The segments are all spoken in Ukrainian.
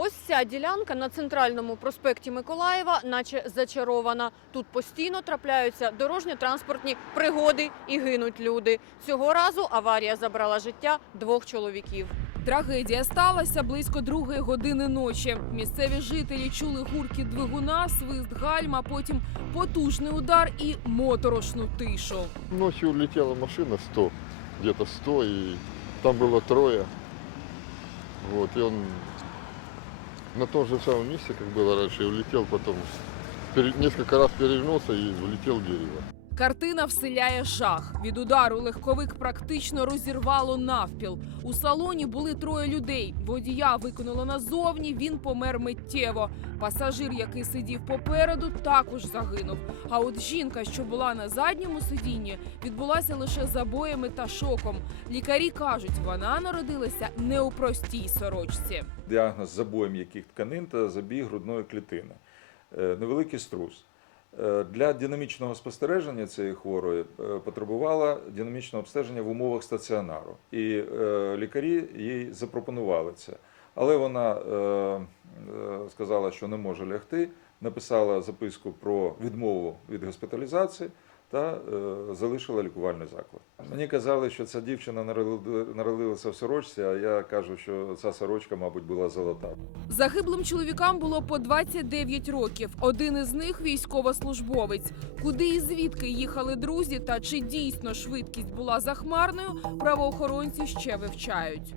Ось ця ділянка на центральному проспекті Миколаєва, наче зачарована. Тут постійно трапляються дорожньо-транспортні пригоди і гинуть люди. Цього разу аварія забрала життя двох чоловіків. Трагедія сталася близько другої години ночі. Місцеві жителі чули гуркіт двигуна, свист гальма, потім потужний удар і моторошну тишу. Ночью улетела машина 100, где-то 100, и там было трое. Вот, и он на том же самом месте, как было раньше, и улетел потом. несколько раз перевернулся и улетел в дерево. Картина вселяє жах. Від удару легковик практично розірвало навпіл. У салоні були троє людей. Водія викинуло назовні. Він помер миттєво. Пасажир, який сидів попереду, також загинув. А от жінка, що була на задньому сидінні, відбулася лише забоями та шоком. Лікарі кажуть, вона народилася не у простій сорочці. діагноз забоєм яких тканин та забій грудної клітини, Е, невеликий струс. Е, Для динамічного спостереження цієї хворої е, потребувала динамічного обстеження в умовах стаціонару. І е, лікарі їй запропонували це. Але вона сказала, що не може лягти, написала записку про відмову від госпіталізації та е, залишила лікувальний заклад. Мені казали, що ця дівчина народилася в сорочці, а я кажу, що ця сорочка, мабуть, була золота. Загиблим чоловікам було по 29 років. Один із них військовослужбовець. Куди і звідки їхали друзі, та чи дійсно швидкість була захмарною, правоохоронці ще вивчають.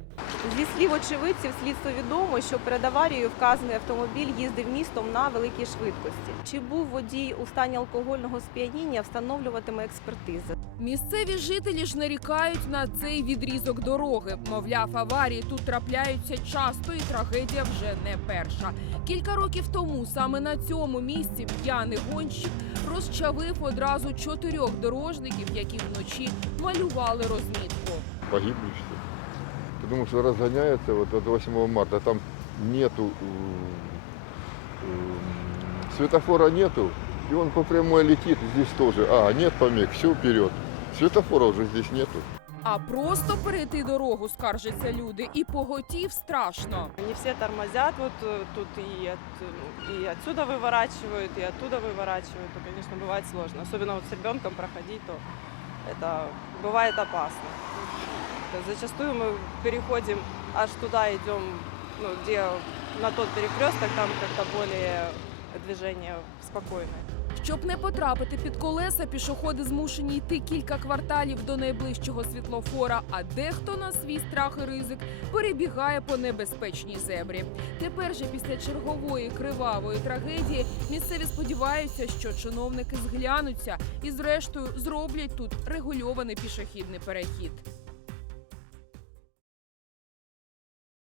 Зі слів очевидців, слідство відомо, що перед аварією вказаний автомобіль їздив містом на великій швидкості. Чи був водій у стані алкогольного сп'яніння, встановлюватиме експертиза. Місцеві жителі ж нарікають на цей відрізок дороги. Мовляв, аварії тут трапляються часто, і трагедія вже не перша. Кілька років тому саме на цьому місці п'яний гонщик розчавив одразу чотирьох дорожників, які вночі малювали розмітку. Погибли что ли? Потому что разгоняется вот от 8 марта, там нету, м, м, светофора нету, и он по прямой летит, здесь тоже. А, нет помех, все вперед. Светофора уже здесь нету. А просто перейти дорогу скаржаться люди, і поготів страшно. Не все тормозят, вот э, тут и, от, ну, и отсюда выворачивают, и оттуда выворачивают. То, конечно, бывает сложно. Особенно вот с ребенком проходить, то это бывает опасно. То есть зачастую мы переходим аж туда идем, ну, где на тот перекресток, там как-то более движение спокойное. Щоб не потрапити під колеса, пішоходи змушені йти кілька кварталів до найближчого світлофора, а дехто на свій страх і ризик перебігає по небезпечній зебрі. Тепер же після чергової кривавої трагедії місцеві сподіваються, що чиновники зглянуться і, зрештою, зроблять тут регульований пішохідний перехід.